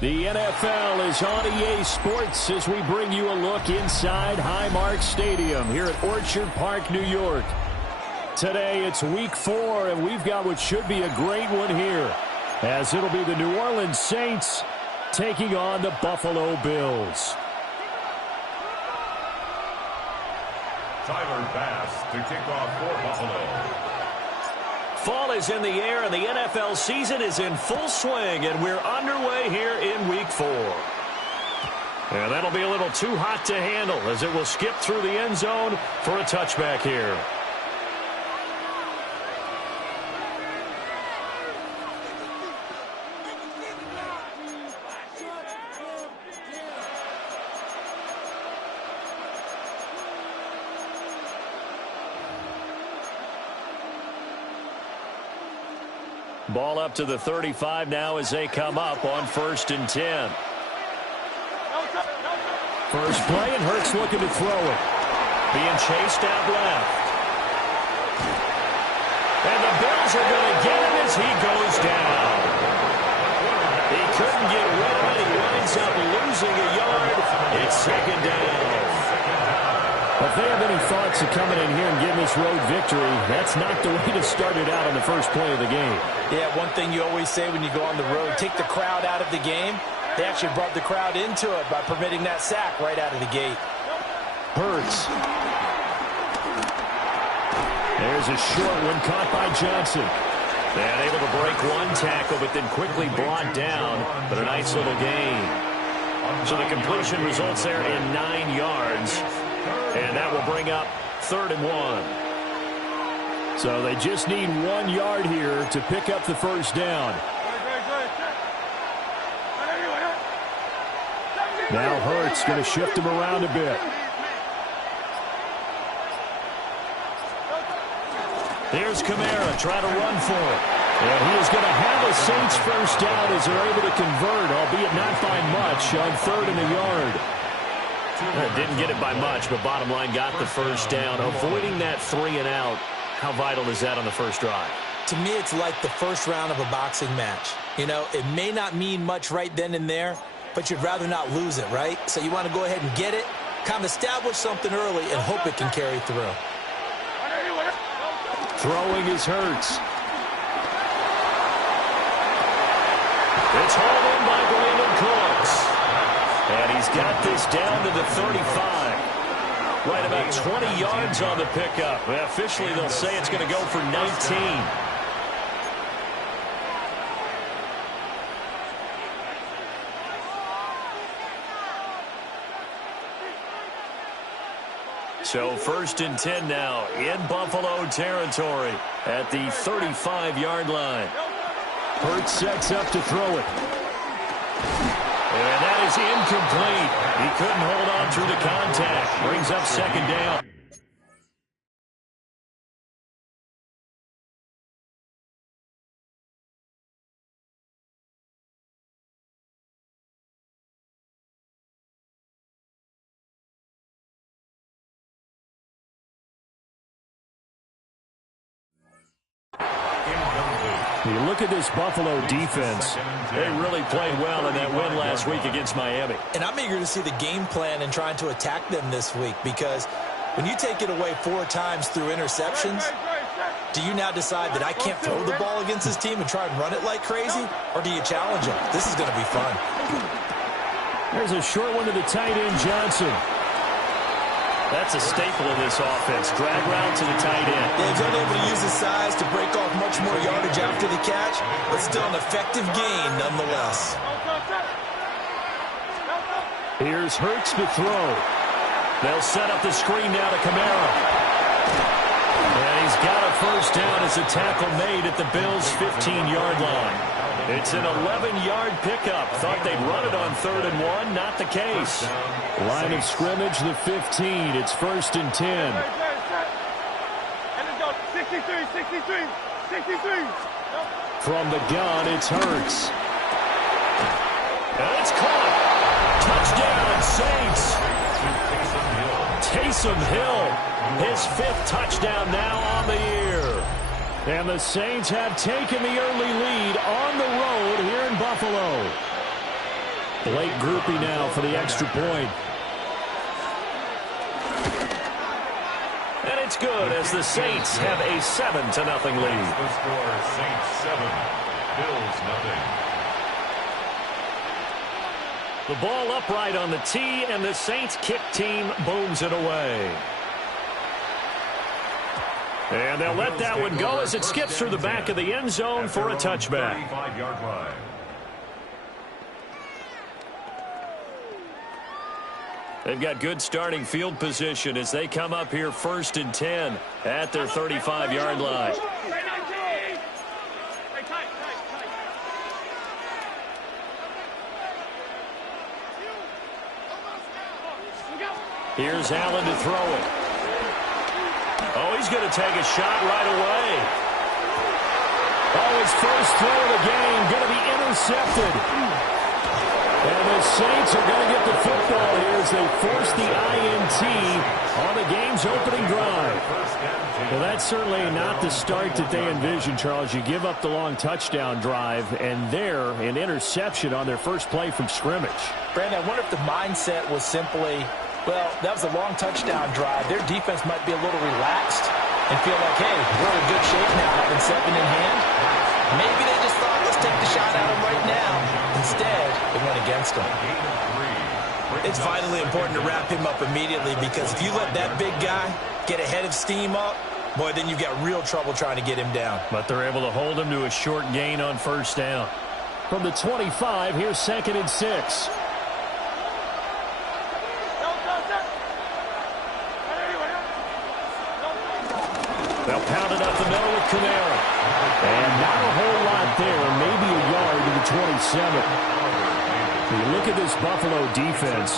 The NFL is on EA Sports as we bring you a look inside Highmark Stadium here at Orchard Park, New York. Today it's week 4, and we've got what should be a great one here, as it'll be the New Orleans Saints taking on the Buffalo Bills. Tyler Bass to kick off for Buffalo. Fall is in the air, and the NFL season is in full swing, and we're underway here in Week 4. And that'll be a little too hot to handle as it will skip through the end zone for a touchback here. Ball up to the 35 now as they come up on 1st and 10. First play, and Hurts looking to throw it. Being chased out left. And the Bills are going to get him as he goes down. He couldn't get rid of it. He winds up losing a yard. It's 2nd down. If they have any thoughts of coming in here and getting this road victory, that's not the way to start it out on the first play of the game. Yeah, one thing you always say when you go on the road, take the crowd out of the game. They actually brought the crowd into it by permitting that sack right out of the gate. Hurts. There's a short one caught by Johnson. And able to break one tackle, but then quickly brought down. But a nice little gain. So the completion results there in 9 yards. And that will bring up 3rd and 1. So they just need 1 yard here to pick up the first down. Now Hurts going to shift him around a bit. There's Kamara trying to run for it. And he is going to have a Saints first down as they're able to convert, albeit not by much, on 3rd and a yard. Didn't get it by much, but bottom line got the first down. Avoiding that 3 and out, how vital is that on the first drive? To me, it's like the first round of a boxing match. You know, it may not mean much right then and there, but you'd rather not lose it, right? So you want to go ahead and get it, kind of establish something early, and hope it can carry through. Throwing is Hurts. It's hauled in by Brandon Cooks. And he's got this down to the 35. Right about 20 yards on the pickup. Officially, they'll say it's going to go for 19. So 1st and 10 now in Buffalo territory at the 35-yard line. Hurts sets up to throw it. And that is incomplete. He couldn't hold on through the contact. Brings up 2nd down. You look at this Buffalo defense. They really played well in that win last week against Miami. And I'm eager to see the game plan and trying to attack them this week, because when you take it away 4 times through interceptions, do you now decide that I can't throw the ball against this team and try and run it like crazy? Or do you challenge them? This is going to be fun. There's a short one to the tight end, Johnson. That's a staple of this offense. Drag route to the tight end. Yeah, he's unable to use his size to break off much more yardage after the catch, but still an effective gain nonetheless. Here's Hurts to throw. They'll set up the screen now to Kamara. And he's got a first down as a tackle made at the Bills' 15-yard line. It's an 11-yard pickup. Thought they'd run it on 3rd and 1. Not the case. Line of scrimmage, the 15. It's 1st and 10. 63. From the gun, it's Hurts. And it's caught. Touchdown, Saints. Taysom Hill, his 5th touchdown now on the year. And the Saints have taken the early lead on the road here in Buffalo. Blake Groupie now for the extra point. And it's good as the Saints have a 7-0 lead. The score, Saints 7, Bills 0. The ball upright on the tee, and the Saints kick team booms it away. And they'll let that one go as it skips through the back of the end zone for a touchback. 35-yard line. They've got good starting field position as they come up here 1st and 10 at their 35-yard line. Here's Allen to throw it. Oh, he's going to take a shot right away. Oh, his first throw of the game going to be intercepted. And the Saints are going to get the football here as they force the INT on the game's opening drive. Well, that's certainly not the start that they envisioned, Charles. You give up the long touchdown drive, and there, an interception on their first play from scrimmage. Brandon, I wonder if the mindset was simply, well, that was a long touchdown drive. Their defense might be a little relaxed and feel like, hey, we're in good shape now, having 7 in hand. Maybe they just thought, let's take the shot at him right now. Instead, it went against him. It's vitally important to wrap him up immediately because if you let that big guy get a head of steam up, boy, then you've got real trouble trying to get him down. But they're able to hold him to a short gain on 1st down. From the 25, here's 2nd and 6. They'll pound it up the middle with Kamara. And not a whole lot there, maybe a yard to the 27. When you look at this Buffalo defense,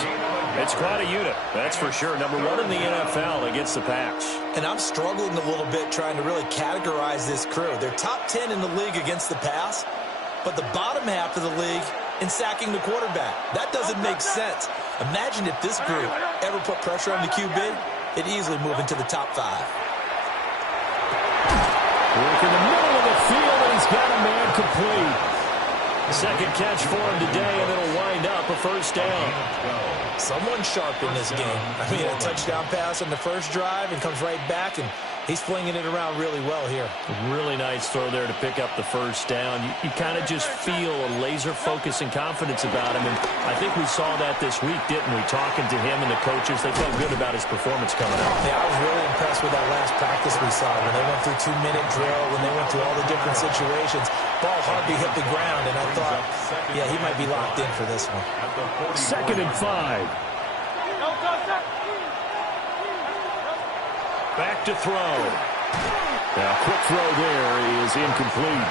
it's quite a unit, that's for sure. Number 1 in the NFL against the pass. And I'm struggling a little bit trying to really categorize this crew. They're top 10 in the league against the pass, but the bottom half of the league in sacking the quarterback. That doesn't make sense. Imagine if this group ever put pressure on the QB, it'd easily move into the top 5. Work in the middle of the field, and he's got a man complete. Second catch for him today, and it'll wind up a 1st down. Someone sharp in this game. I mean, a touchdown pass on the first drive and comes right back, and he's flinging it around really well here. Really nice throw there to pick up the 1st down. You kind of just feel a laser focus and confidence about him, and I think we saw that this week, didn't we? Talking to him and the coaches, they felt good about his performance coming out. Yeah, I was really impressed with that last practice we saw when they went through 2-minute drill, when they went through all the different situations. Ball hardly hit the ground, and I thought, yeah, he might be locked in for this one. 2nd and 5. Back to throw. Now, quick throw there is incomplete.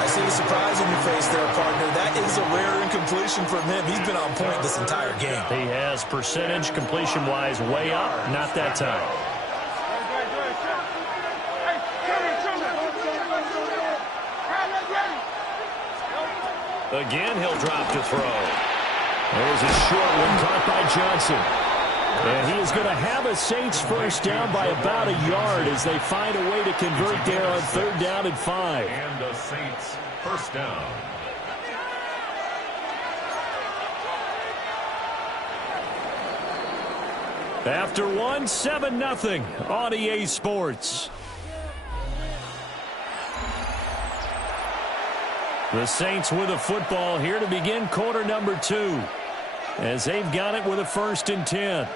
I see the surprise on your face there, partner. That is a rare incompletion from him. He's been on point this entire game. He has percentage completion-wise way up. Not that time. Again, he'll drop to throw. There's a short one caught by Johnson. And he is going to have a Saints 1st down by about a yard as they find a way to convert there on 3rd down and 5. And the Saints 1st down. After one, 7-0 on EA Sports. The Saints with a football here to begin quarter number 2 as they've got it with a 1st and 10.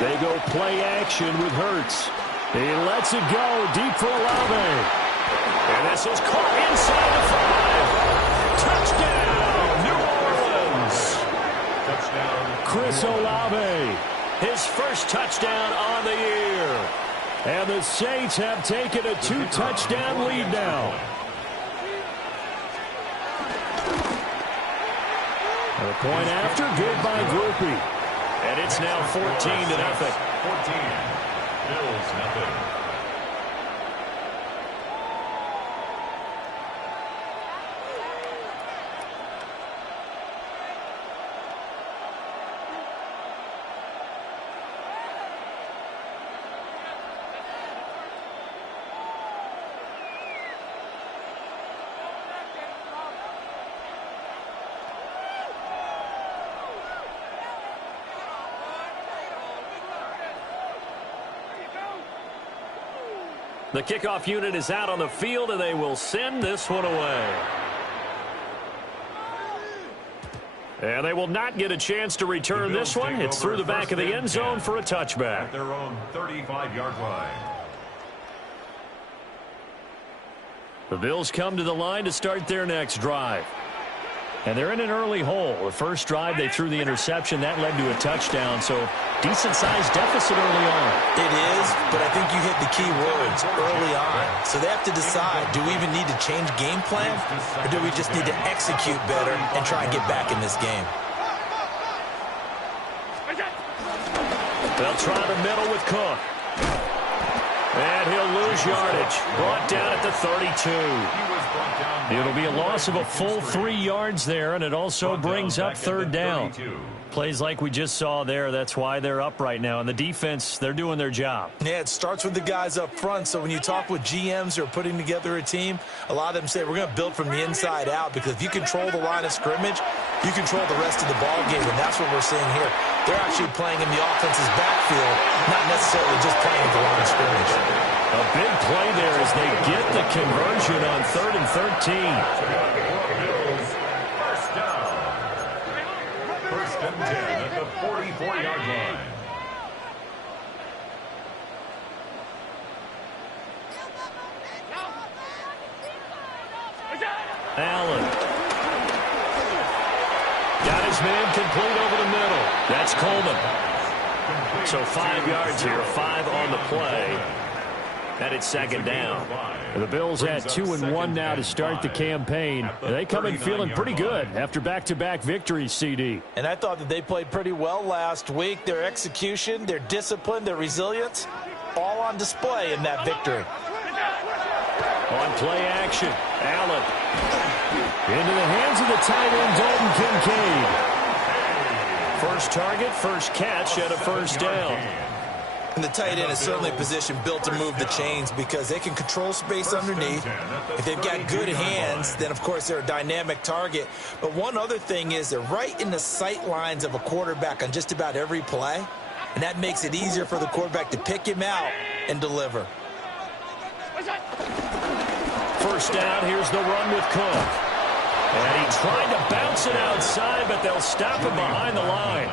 They go play action with Hurts. He lets it go deep for Olave. And this is caught inside the 5. Touchdown, New Orleans. Touchdown, Chris Olave. His first touchdown on the year. And the Saints have taken a 2-touchdown lead now. And a point after, good by Groupie. And it's now 14-0. 14. Bills nothing. The kickoff unit is out on the field, and they will send this one away. And they will not get a chance to return this one. It's through the back of the end zone for a touchback. At their own 35-yard line. The Bills come to the line to start their next drive. And they're in an early hole. The first drive, they threw the interception. That led to a touchdown, so decent-sized deficit early on. It is, but I think you hit the key words, early on. So they have to decide, do we even need to change game plan, or do we just need to execute better and try and get back in this game? They'll try the middle with Cook. And he'll lose yardage. Brought down at the 32. It'll be a loss of a full 3 yards there, and it also brings up third down. Plays like we just saw there, that's why they're up right now. And the defense, they're doing their job. Yeah, it starts with the guys up front. So when you talk with GMs who are putting together a team, a lot of them say we're going to build from the inside out, because if you control the line of scrimmage, you control the rest of the ball game, and that's what we're seeing here. They're actually playing in the offense's backfield, not necessarily just playing at the line of scrimmage. A big play there as they get the conversion on 3rd and 13. First down. First and 10 at the 44-yard line. Allen. Got his man complete over the middle. That's Coleman. So 5 yards here, 5 on the play. And it's second down. The Bills had 2-1 now to start the campaign. They come in feeling pretty good after back-to-back victories, CD. And I thought that they played pretty well last week. Their execution, their discipline, their resilience, all on display in that victory. On play action, Allen. Into the hands of the tight end, Dalton Kincaid. First target, first catch, and a first down. And the tight end is certainly a position built to move the chains, because they can control space underneath. If they've got good hands, then, of course, they're a dynamic target. But one other thing is they're right in the sight lines of a quarterback on just about every play, and that makes it easier for the quarterback to pick him out and deliver. First down, here's the run with Cook. And he tried to bounce it outside, but they'll stop him behind the line.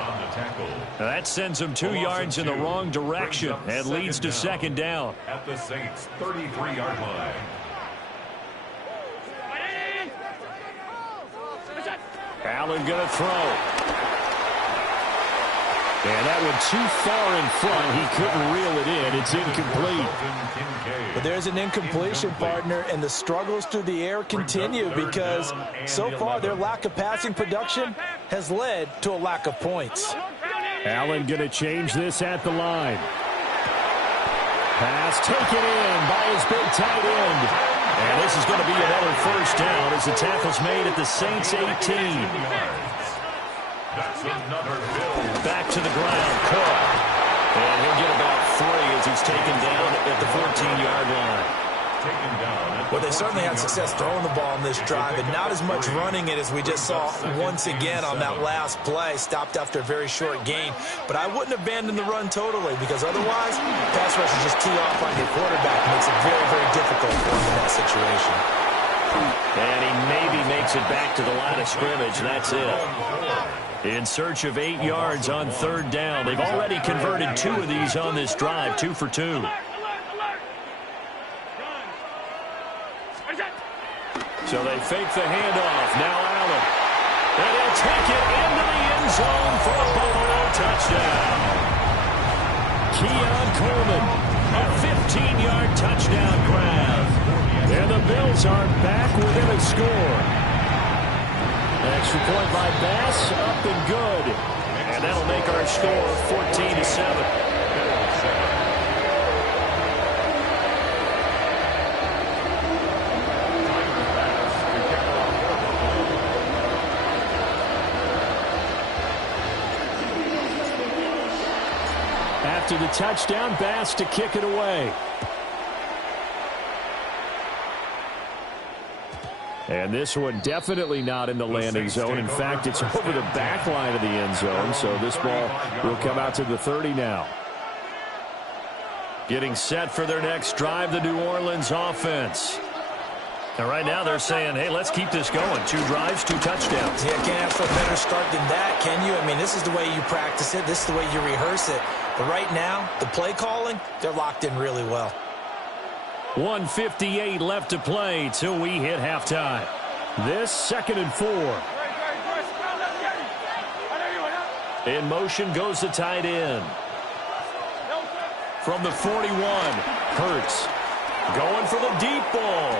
That sends him 2 yards in the wrong direction and leads to second down. At the Saints' 33-yard line. Allen going to throw. And that one too far in front. He couldn't reel it in. It's incomplete. But there's an incompletion, partner, and the struggles through the air continue, because so far their lack of passing production has led to a lack of points. Allen going to change this at the line. Pass taken in by his big tight end. And this is going to be another first down as the tackle's made at the Saints' 18. That's another Bill. Back to the ground, Cook. And he'll get about 3 as he's taken down at the 14-yard line. Taken down. Well, they certainly had success throwing the ball in this drive, and not as much running it as we just saw once again on that last play. Stopped after a very short gain. But I wouldn't abandon the run totally, because otherwise, pass rushers just tee off on your quarterback. It makes it very, very difficult for him in that situation. And he maybe makes it back to the line of scrimmage. That's it. In search of 8 yards on third down. They've already converted 2 of these on this drive, 2 for 2. So they fake the handoff. Now Allen. And he'll take it into the end zone for a Buffalo touchdown. Keon Coleman, a 15-yard touchdown grab. And the Bills are back within a score. Extra point by Bass, up and good. And that'll make our score 14-7. After the touchdown, Bass to kick it away. And this one definitely not in the landing zone. In fact, it's over the back line of the end zone, so this ball will come out to the 30 now. Getting set for their next drive, the New Orleans offense. And right now they're saying, hey, let's keep this going. 2 drives, 2 touchdowns. Yeah, can't ask for a better start than that, can you? I mean, this is the way you practice it. This is the way you rehearse it. But right now, the play calling, they're locked in really well. 1:58 left to play till we hit halftime. This 2nd and 4. In motion goes the tight end. From the 41, Hurts going for the deep ball.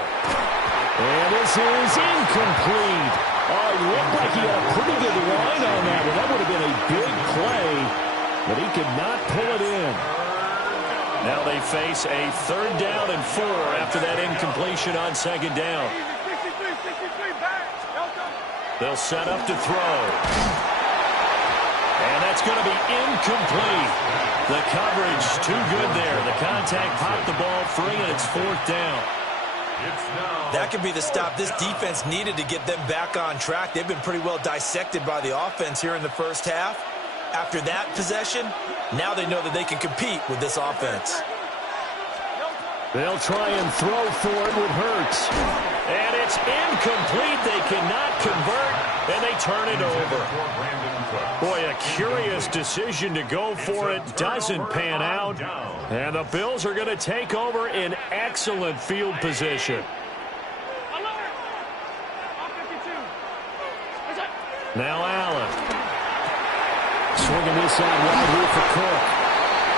And this is incomplete. Oh, it looked like he had a pretty good line on that one. That would have been a big play, but he could not pull it in. Now they face a 3rd down and 4 after that incompletion on 2nd down. They'll set up to throw. And that's going to be incomplete. The coverage too good there. The contact popped the ball free, and it's 4th down. That could be the stop this defense needed to get them back on track. They've been pretty well dissected by the offense here in the first half. After that possession, now they know that they can compete with this offense. They'll try and throw for it with Hurts. And it's incomplete. They cannot convert, and they turn it over. Boy, a curious decision to go for it. Doesn't pan out. And the Bills are going to take over in excellent field position. Now Allen. Swinging this out wide here for Cook.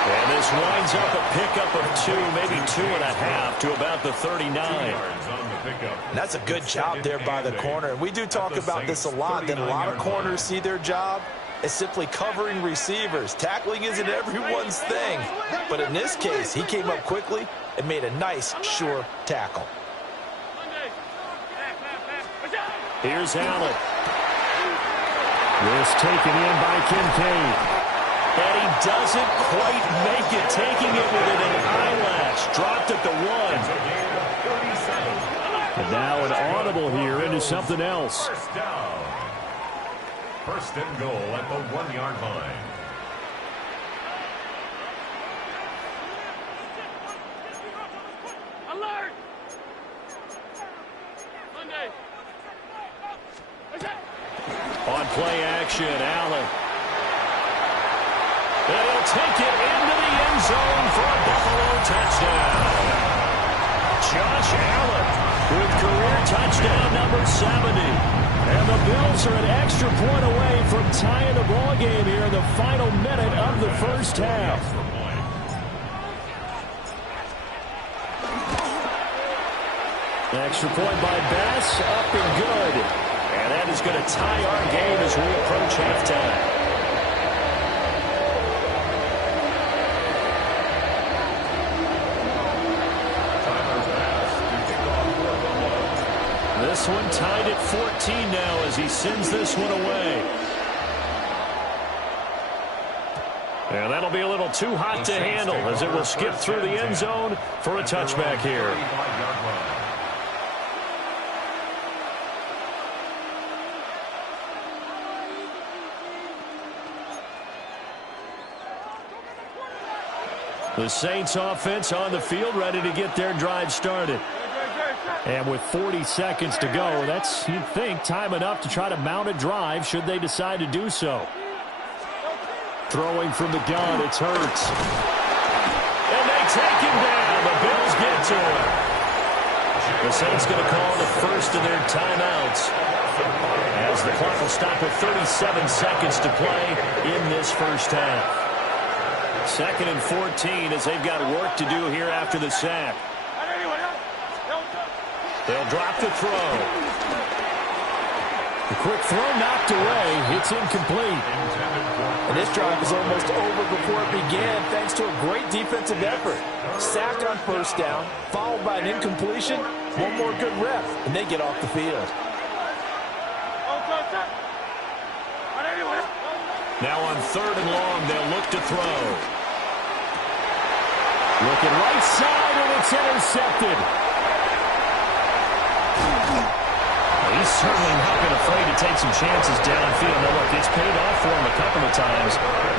And this winds up a pickup of 2, maybe 2.5 to about the 39. That's a good job there by the corner. And we do talk about this a lot, that a lot of corners see their job as simply covering receivers. Tackling isn't everyone's thing. But in this case, he came up quickly and made a nice, sure tackle. Here's Allen. This taken in by Kincaid. And he doesn't quite make it, taking it within an eyelash. Dropped at the 1. And now an audible here into something else. First and goal at the 1-yard line. Alert! On play action, Allen. And he'll take it into the end zone for a Buffalo touchdown. Josh Allen with career touchdown number 70. And the Bills are an extra point away from tying the ball game here in the final minute of the first half. Extra point by Bass, up and good. And that is going to tie our game as we approach halftime. This one tied at 14 now as he sends this one away. And that'll be a little too hot to handle as it will skip through the end zone for a touchback here. The Saints offense on the field ready to get their drive started. And with 40 seconds to go, that's, you'd think, time enough to try to mount a drive should they decide to do so. Throwing from the gun, it's Hurts. And they take him down. The Bills get to him. The Saints going to call the first of their timeouts. as the clock will stop with 37 seconds to play in this first half. 2nd and 14 as they've got work to do here after the sack. They'll drop the throw. The quick throw knocked away. It's incomplete. And this drive was almost over before it began thanks to a great defensive effort. Sack on first down, followed by an incompletion. One more good rep, and they get off the field. Now on 3rd and long, they'll look to throw. Looking right side, and it's intercepted. He's certainly not been afraid to take some chances downfield. Now, look, it's paid off for him a couple of times.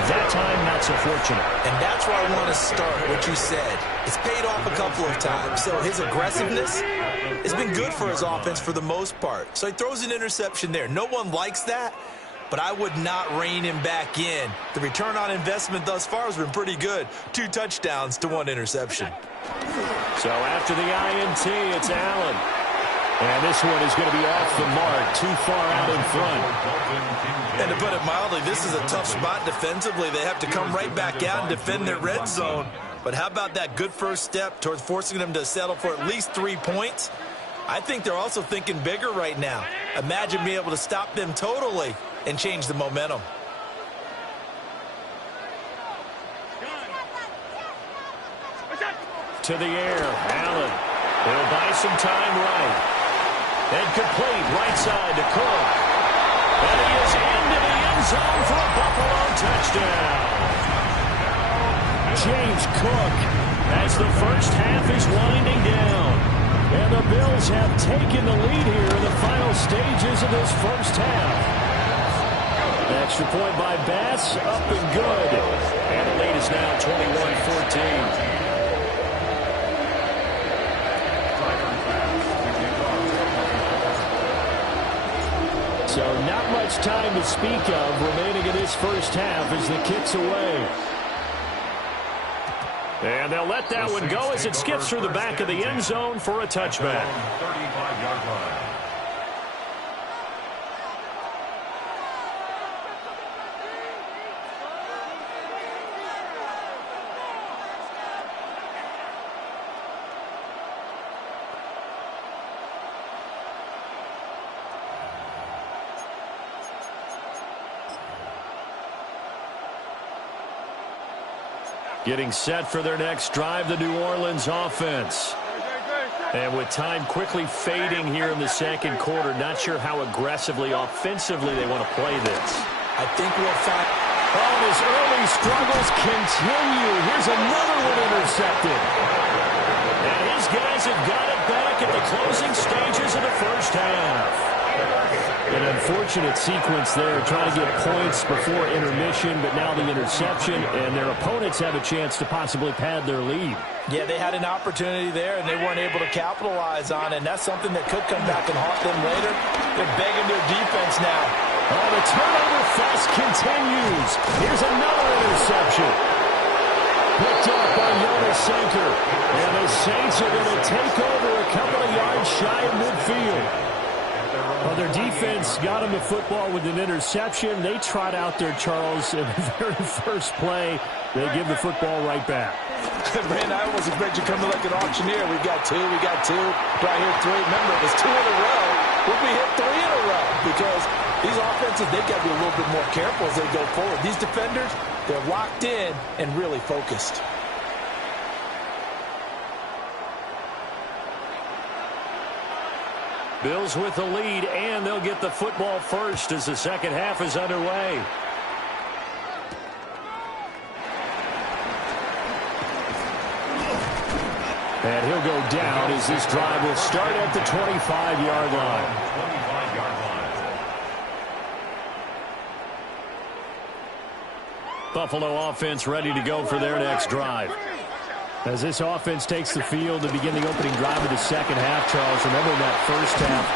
That time, not so fortunate. And that's where I want to start, what you said. It's paid off a couple of times. So his aggressiveness has been good for his offense for the most part. So he throws an interception there. No one likes that, but I would not rein him back in. The return on investment thus far has been pretty good. 2 touchdowns to 1 interception. So after the INT, it's Allen. And this one is going to be off the mark, too far out in front. And to put it mildly, this is a tough spot defensively. They have to come right back out and defend their red zone. But how about that good first step towards forcing them to settle for at least 3 points? I think they're also thinking bigger right now. Imagine being able to stop them totally and change the momentum. To the air, Allen. He'll buy some time right. And complete right side to Cook. And he is into the end zone for a Buffalo touchdown. James Cook. As the first half is winding down. And the Bills have taken the lead here in the final stages of this first half. Extra point by Bass, up and good. And the lead is now 21-14. So not much time to speak of remaining in this first half as the kick's away. And they'll let that one go as it skips through the back of the end zone for a touchback. 35-yard line. Getting set for their next drive, the New Orleans offense. And with time quickly fading here in the second quarter, not sure how aggressively, offensively they want to play this. I think we'll find... Oh, his early struggles continue. Here's another one intercepted. And his guys have got it back at the closing stages of the first half. An unfortunate sequence there, trying to get points before intermission, but now the interception, and their opponents have a chance to possibly pad their lead. Yeah, they had an opportunity there, and they weren't able to capitalize on it, and that's something that could come back and haunt them later. They're begging their defense now. Oh, the turnover fest continues. Here's another interception. Picked up by Jonas Sanker. And the Saints are going to take over a couple of yards shy of midfield. Well, their defense got them the football with an interception. They trot out there, Charles, in the very first play. They give the football right back. Man, I almost expect you to come in like an auctioneer. We got two. Do I hear 3? Remember, it was 2 in a row. Will we hit 3 in a row? Because these offenses, they got to be a little bit more careful as they go forward. These defenders, they're locked in and really focused. Bills with the lead, and they'll get the football first as the second half is underway. And he'll go down as this drive will start at the 25-yard line. 25-yard line. Buffalo offense ready to go for their next drive. As this offense takes the field to begin the opening drive of the second half, Charles, remember that first half,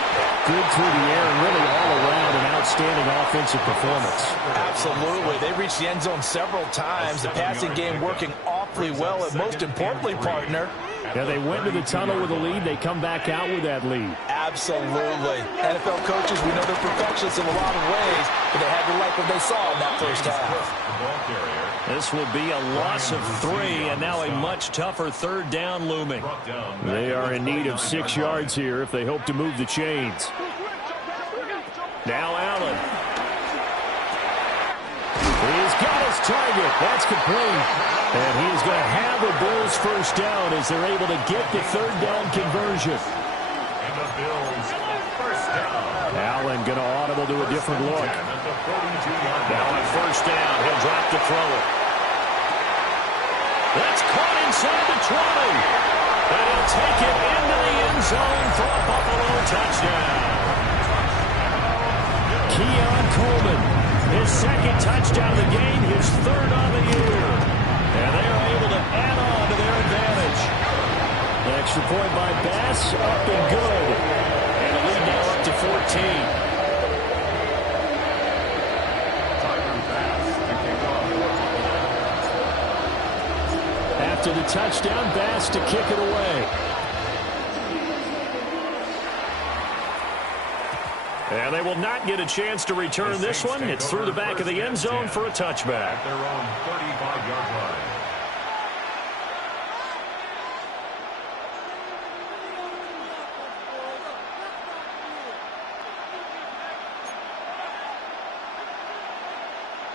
good through the air and really all around an outstanding offensive performance. Absolutely. They reached the end zone several times. The passing game working awfully well, and most importantly, partner, Yeah, they went to the tunnel with a lead. They come back out with that lead. Absolutely. NFL coaches, we know they're perfectionists in a lot of ways, but they had to like what they saw in that first half. This will be a loss of 3, and now a much tougher third down looming. They are in need of 6 yards here if they hope to move the chains. Now Allen. He's got his target. That's complete. And he's going to have the Bills first down as they're able to get the third down conversion. And the Bills first down. Allen going to audible to a different look. Now on first down, he'll drop to throw it. That's caught inside the 20. And he'll take it into the end zone for a Buffalo touchdown. Keon Coleman, his second touchdown of the game, his third on the year. And they are able to add on to their advantage. Extra point by Bass, up and good. And a lead now up to 14. After the touchdown, Bass to kick it away. And they will not get a chance to return this one. It's through the back of the end zone for a touchback. At their own 35-yard line.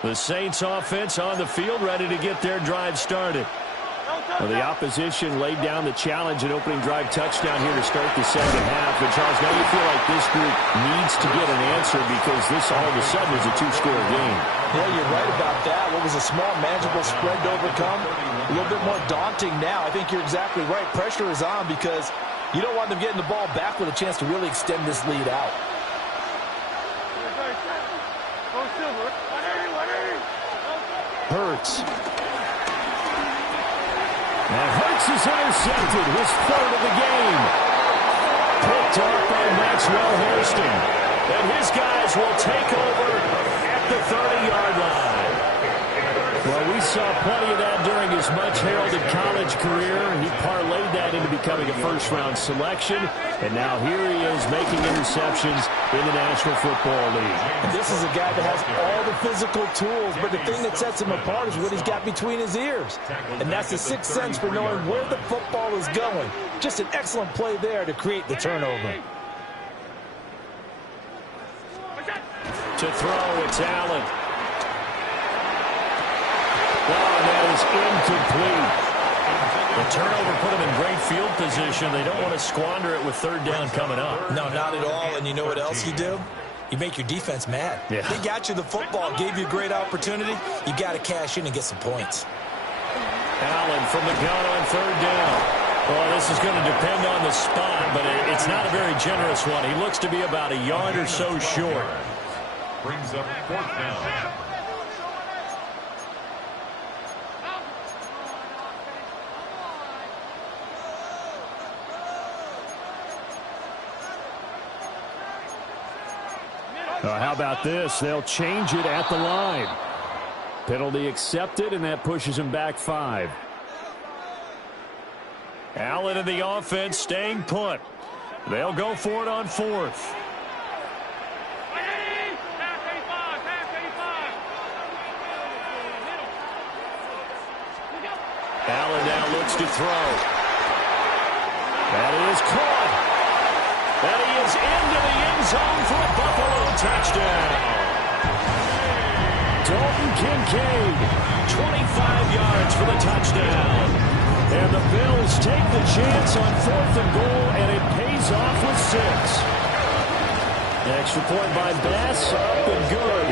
The Saints offense on the field, ready to get their drive started. Well, the opposition laid down the challenge, an opening drive touchdown here to start the second half. But, Charles, now you feel like this group needs to get an answer because this all of a sudden is a two-score game. Yeah, you're right about that. What was a small, manageable spread to overcome, a little bit more daunting now. I think you're exactly right. Pressure is on because you don't want them getting the ball back with a chance to really extend this lead out. Hurts. And Hurts is intercepted, his third of the game. Picked off by Maxwell Hairston. And his guys will take over at the 30-yard line. Well, we saw plenty of that during his much-heralded college career. He parlayed that into becoming a first-round selection. And now here he is making interceptions in the National Football League. And this is a guy that has all the physical tools, but the thing that sets him apart is what he's got between his ears. And that's the sixth sense for knowing where the football is going. Just an excellent play there to create the turnover. To throw, it's Allen. Oh, that is incomplete. The turnover put them in great field position. They don't want to squander it with third down coming up. No, not at all. And you know what else you do? You make your defense mad. Yeah. They got you the football, gave you a great opportunity. You got to cash in and get some points. Allen from the gun on third down. Well, this is going to depend on the spot, but it's not a very generous one. He looks to be about a yard or so short. Brings up fourth down. How about this? They'll change it at the line. Penalty accepted, and that pushes him back 5. Allen in the offense staying put. They'll go for it on fourth. Allen now looks to throw. That is caught. And he is into the end zone for a Buffalo touchdown. Dalton Kincaid, 25 yards for the touchdown. and the Bills take the chance on 4th and goal, and it pays off with 6. Extra point by Bass, up and good.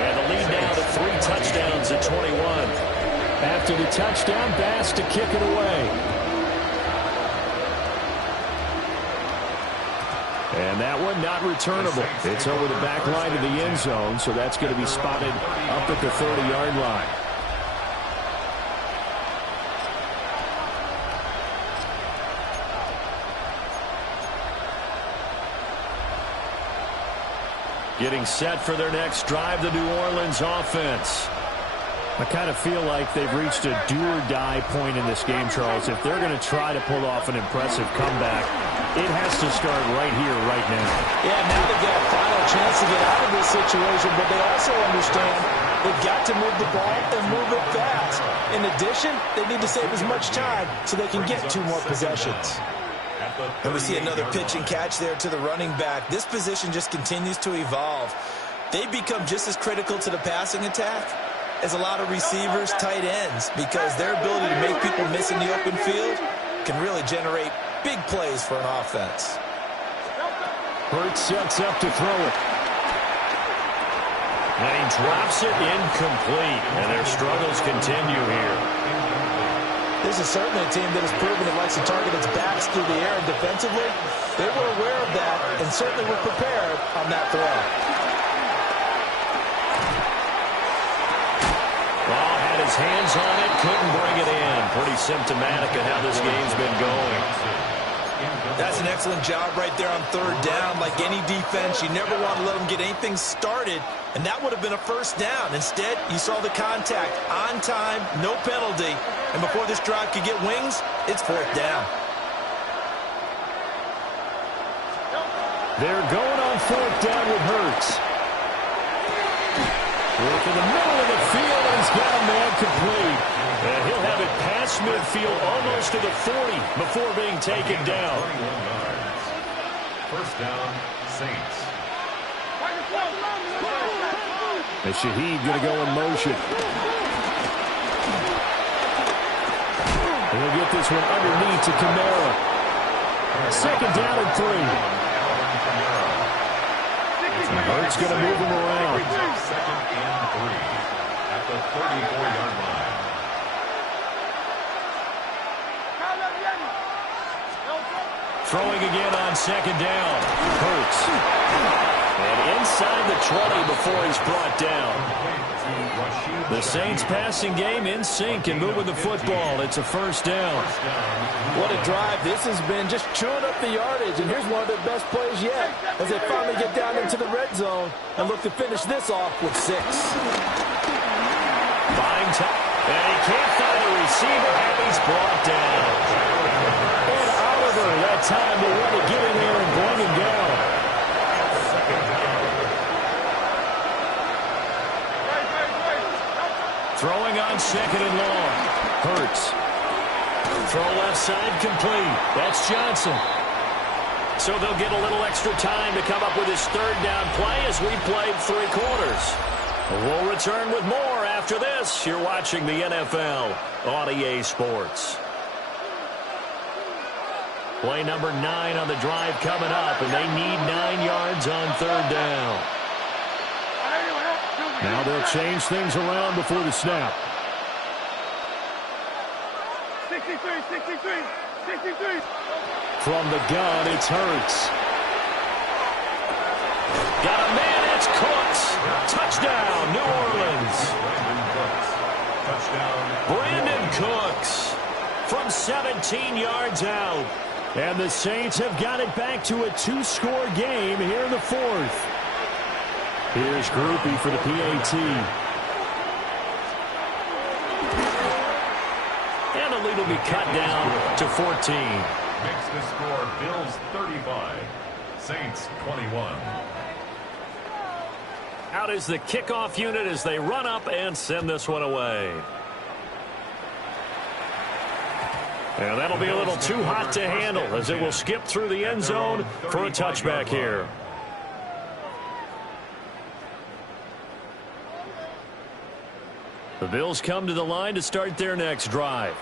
And the lead now to 3 touchdowns at 21. After the touchdown, Bass to kick it away. And that one not returnable. It's over the back line of the end zone, so that's going to be spotted up at the 30-yard line. Getting set for their next drive, the New Orleans offense. I kind of feel like they've reached a do-or-die point in this game, Charles. If they're going to try to pull off an impressive comeback, it has to start right here, right now. Yeah, now they've got a final chance to get out of this situation, but they also understand they've got to move the ball and move it fast. In addition, they need to save as much time so they can get 2 more possessions. And we see another pitch and catch there to the running back. This position just continues to evolve. They become just as critical to the passing attack as a lot of receivers, tight ends, because their ability to make people miss in the open field can really generate big plays for an offense. Hurts sets up to throw it. And he drops it incomplete, and their struggles continue here. This is certainly a team that has proven it likes to target its backs through the air, and defensively, they were aware of that and certainly were prepared on that throw. His hands on it, couldn't bring it in. Pretty symptomatic of how this game's been going. That's an excellent job right there on 3rd down. Like any defense, you never want to let them get anything started, and that would have been a 1st down. Instead, you saw the contact on time, no penalty, and before this drive could get wings, it's 4th down. They're going on 4th down with Hurts. Work in the middle of the field, and he's got a man complete. And he'll have it past midfield almost to the 40 before being taken down. 1st down, Saints. And Shaheed going to go in motion. And he'll get this one underneath to Kamara. 2nd down and 3. Hurts going to move him around. 2nd and 3 at the 34-yard line. Throwing again on 2nd down. Hurts. And inside the 20 before he's brought down. The Saints passing game in sync and moving the football. It's a 1st down. What a drive this has been, just chewing up the yardage. And here's one of their best plays yet as they finally get down into the red zone and look to finish this off with 6. Buying time. And he can't find a receiver, and he's brought down. And Oliver, that time they want to get in there and bring him down. Throwing on 2nd and long. Hurts. Throw left side complete. That's Johnson. So they'll get a little extra time to come up with his 3rd down play as we played 3 quarters. We'll return with more after this. You're watching the NFL on EA Sports. Play number 9 on the drive coming up, and they need 9 yards on 3rd down. Now they'll change things around before the snap. 63, 63, 63. From the gun, it's Hurts. Got a man, it's Cooks. Touchdown, New Orleans. Brandon Cooks from 17 yards out. And the Saints have got it back to a 2-score game here in the 4th. Here's Groupie for the PAT. And the lead will be cut down to 14. Makes the score Bills 35, Saints 21. Out is the kickoff unit as they run up and send this one away. And that'll be a little too hot to handle as it will skip through the end zone for a touchback here. The Bills come to the line to start their next drive.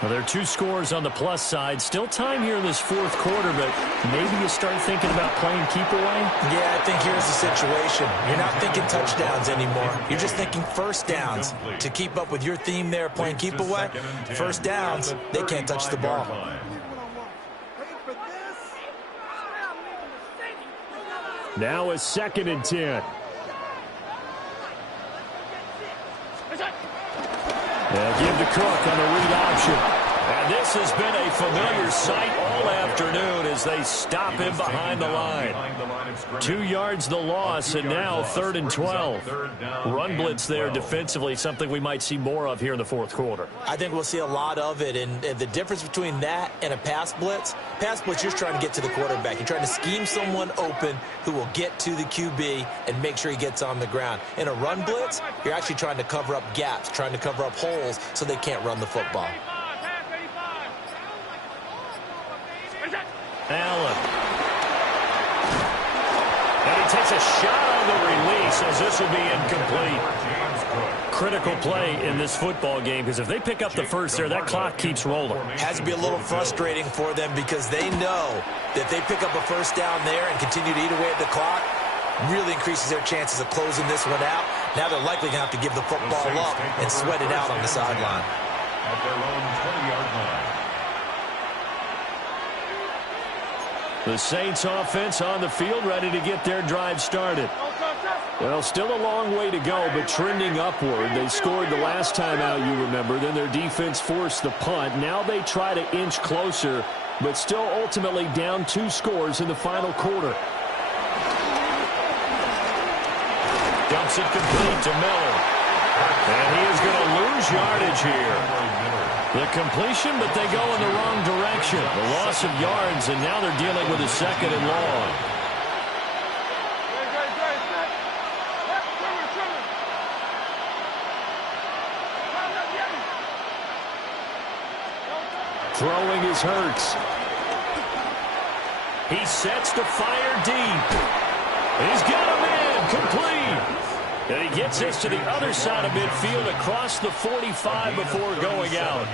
Well, there are 2 scores on the plus side. Still time here in this 4th quarter, but maybe you start thinking about playing keep away? Yeah, I think here's the situation. You're not thinking touchdowns anymore. You're just thinking 1st downs. To keep up with your theme there, playing keep away, 1st downs, they can't touch the ball. Now a 2nd and 10. They'll give to Cook on the read option. And this has been a familiar sight all afternoon as they stop him behind the line. 2 yards the loss, and now 3rd and 12. Run blitz there defensively, something we might see more of here in the fourth quarter. I think we'll see a lot of it, and the difference between that and a pass blitz, you're trying to get to the quarterback. You're trying to scheme someone open who will get to the QB and make sure he gets on the ground. In a run blitz, you're actually trying to cover up gaps, trying to cover up holes so they can't run the football. Allen. And he takes a shot on the release as this will be incomplete. Critical play in this football game because if they pick up the first there, that clock keeps rolling. Has to be a little frustrating for them because they know that if they pick up a first down there and continue to eat away at the clock, really increases their chances of closing this one out. Now they're likely going to have to give the football up and sweat it out on the sideline. At their own 20-yard line. The Saints offense on the field ready to get their drive started. Well, still a long way to go, but trending upward. They scored the last time out, you remember. Then their defense forced the punt. Now they try to inch closer, but still ultimately down 2 scores in the final quarter. Dumps it complete to Miller. And he is going to lose yardage here. The completion, but they go in the wrong direction. The loss of yards, and now they're dealing with a 2nd and long. Throwing is Hurts. He sets to fire deep. He's got a man complete. And he gets this to the other side of midfield across the 45 before going out.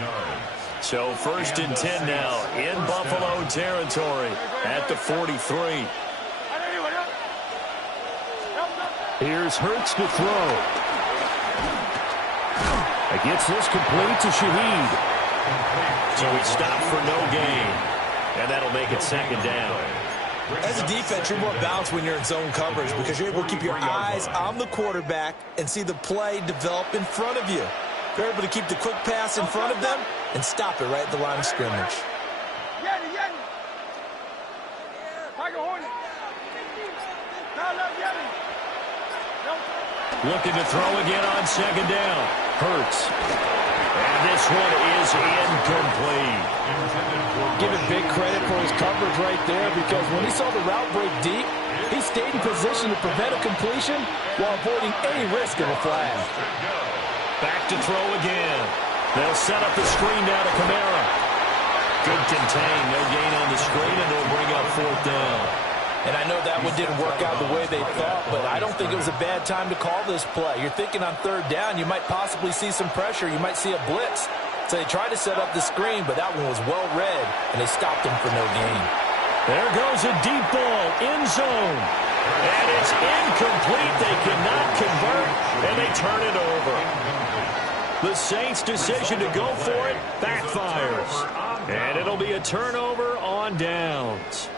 So 1st and 10 now in Buffalo territory at the 43. Here's Hurts to throw. He gets this complete to Shaheed. So he stopped for no gain. And that'll make it 2nd down. As a defense, you're more balanced when you're in zone coverage because you're able to keep your eyes on the quarterback and see the play develop in front of you. You're able to keep the quick pass in front of them and stop it right at the line of scrimmage. Looking to throw again on 2nd down. Hurts. And this one is incomplete. Give him big credit for his coverage right there because when he saw the route break deep, he stayed in position to prevent a completion while avoiding any risk of a flag. Back to throw again. They'll set up the screen down to Kamara. Good contain. No gain on the screen, and they'll bring up 4th down. And I know that one didn't work out the way they thought, but I don't think it was a bad time to call this play. You're thinking on 3rd down, you might possibly see some pressure. You might see a blitz. So they tried to set up the screen, but that one was well read, and they stopped him for no gain. There goes a deep ball in zone. And it's incomplete. They cannot convert, and they turn it over. The Saints' decision to go for it backfires. And it'll be a turnover on downs.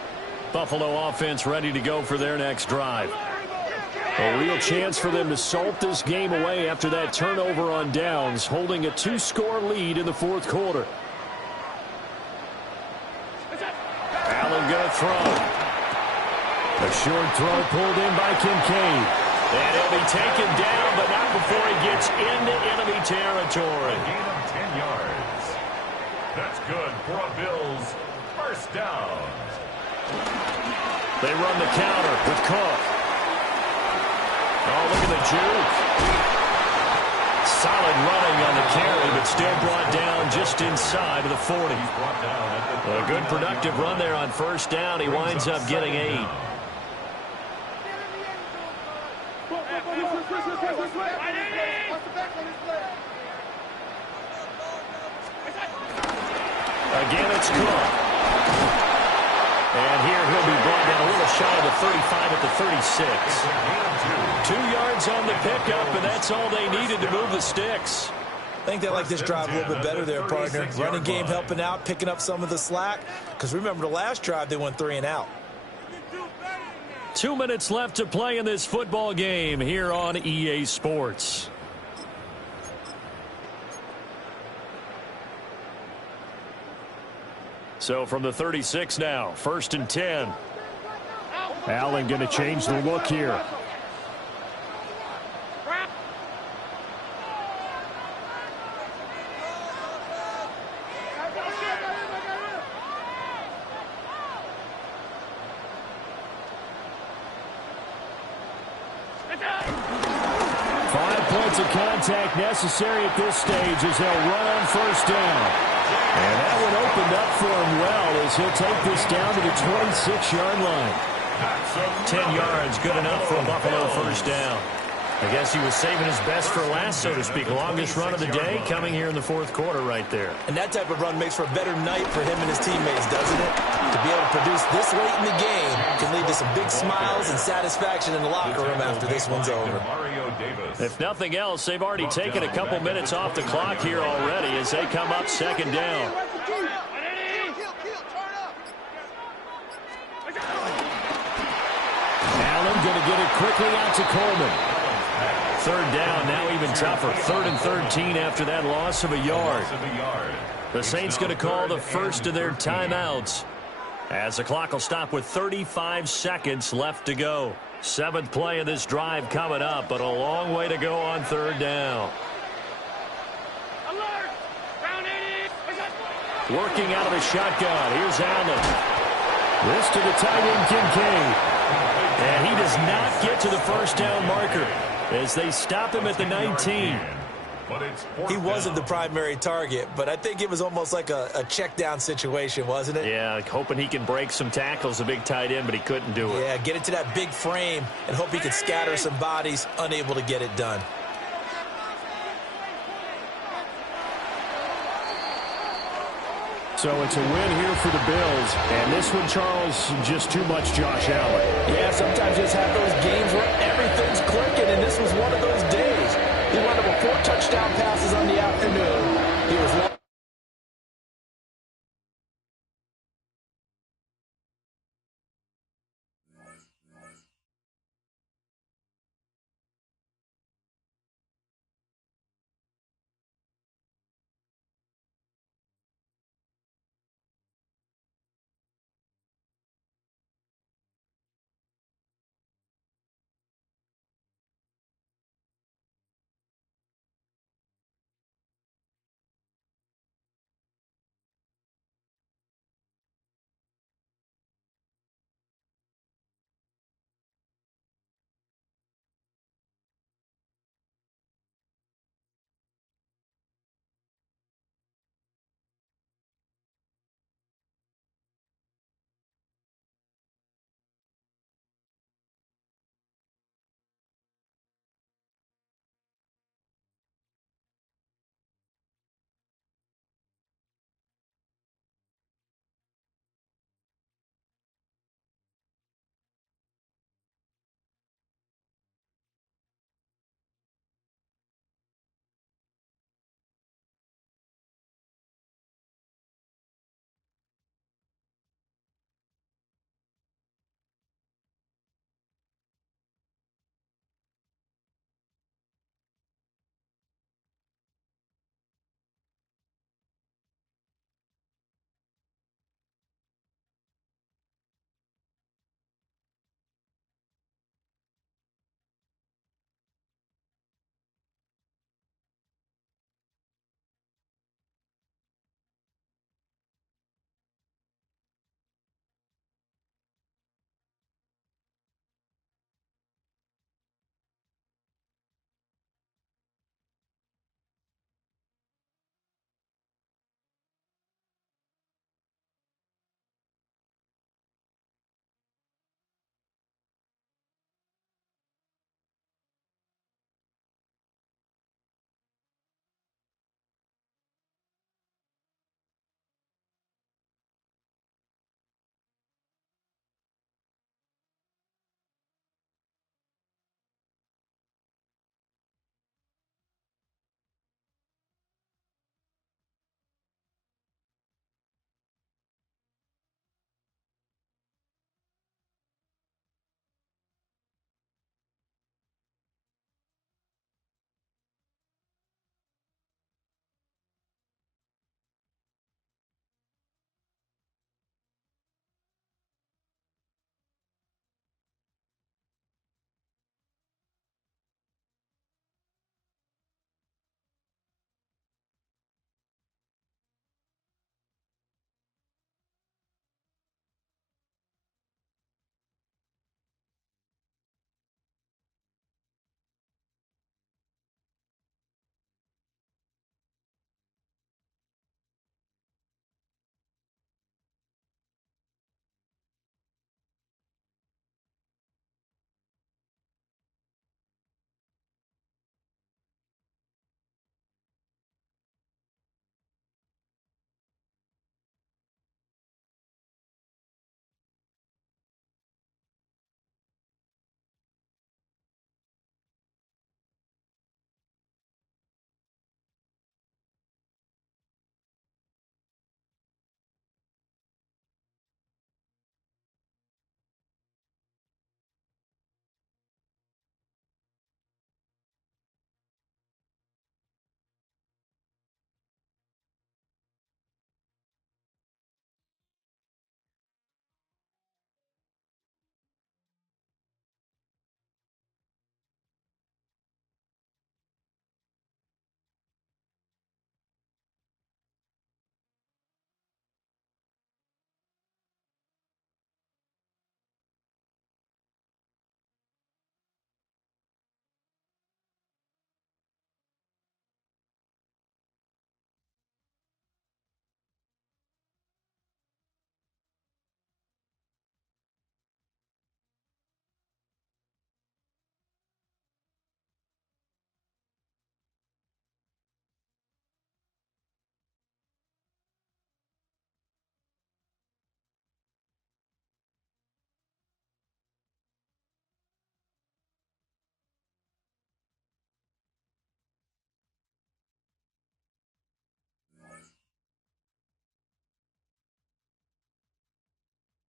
Buffalo offense ready to go for their next drive. A real chance for them to salt this game away after that turnover on downs, holding a 2-score lead in the 4th quarter. Allen going to throw. A short throw pulled in by Kincaid. And he'll be taken down, but not before he gets into enemy territory. A gain of 10 yards. That's good for a Bills 1st down. They run the counter with Cook. Oh, look at the juke. Solid running on the carry, but still brought down just inside of the 40. A good productive run there on 1st down. He winds up getting 8. Again, it's Cook. And here he'll be brought down a little shy of the 35 at the 36. 2 yards on the pickup, and that's all they needed to move the sticks. I think they like this drive a little bit better there, partner. Running game helping out, picking up some of the slack. Because remember, the last drive, they went 3 and out. 2 minutes left to play in this football game here on EA Sports. So from the 36 now, 1st and 10. Allen going to change the look here. Of contact necessary at this stage as they'll run on 1st down. And that one opened up for him well as he'll take this down to the 26-yard line. 10 yards, good enough for a Buffalo 1st down. I guess he was saving his best for last, so to speak. Longest run of the day coming here in the 4th quarter right there. And that type of run makes for a better night for him and his teammates, doesn't it? To be able to produce this late in the game can lead to some big smiles and satisfaction in the locker room after this one's over. If nothing else, they've already taken a couple minutes off the clock here already as they come up 2nd down. Allen going to get it quickly out to Coleman. 3rd down, now even tougher. 3rd and 13 after that loss of a yard. The Saints going to call the first of their timeouts as the clock will stop with 35 seconds left to go. 7th play of this drive coming up, but a long way to go on 3rd down. Working out of the shotgun. Here's Allen. This to the tight end, Kincaid. And he does not get to the 1st down marker as they stop him at the 19. He wasn't the primary target, but I think it was almost like a check down situation, wasn't it? Yeah, hoping he can break some tackles, a big tight end, but he couldn't do it. Yeah, get it to that big frame and hope he could scatter some bodies, unable to get it done. So it's a win here for the Bills. And this one, Charles, just too much Josh Allen. Yeah, sometimes you just have those games where everything's clicking, and this was one of those days. He wound up with 4 touchdown passes on the afternoon.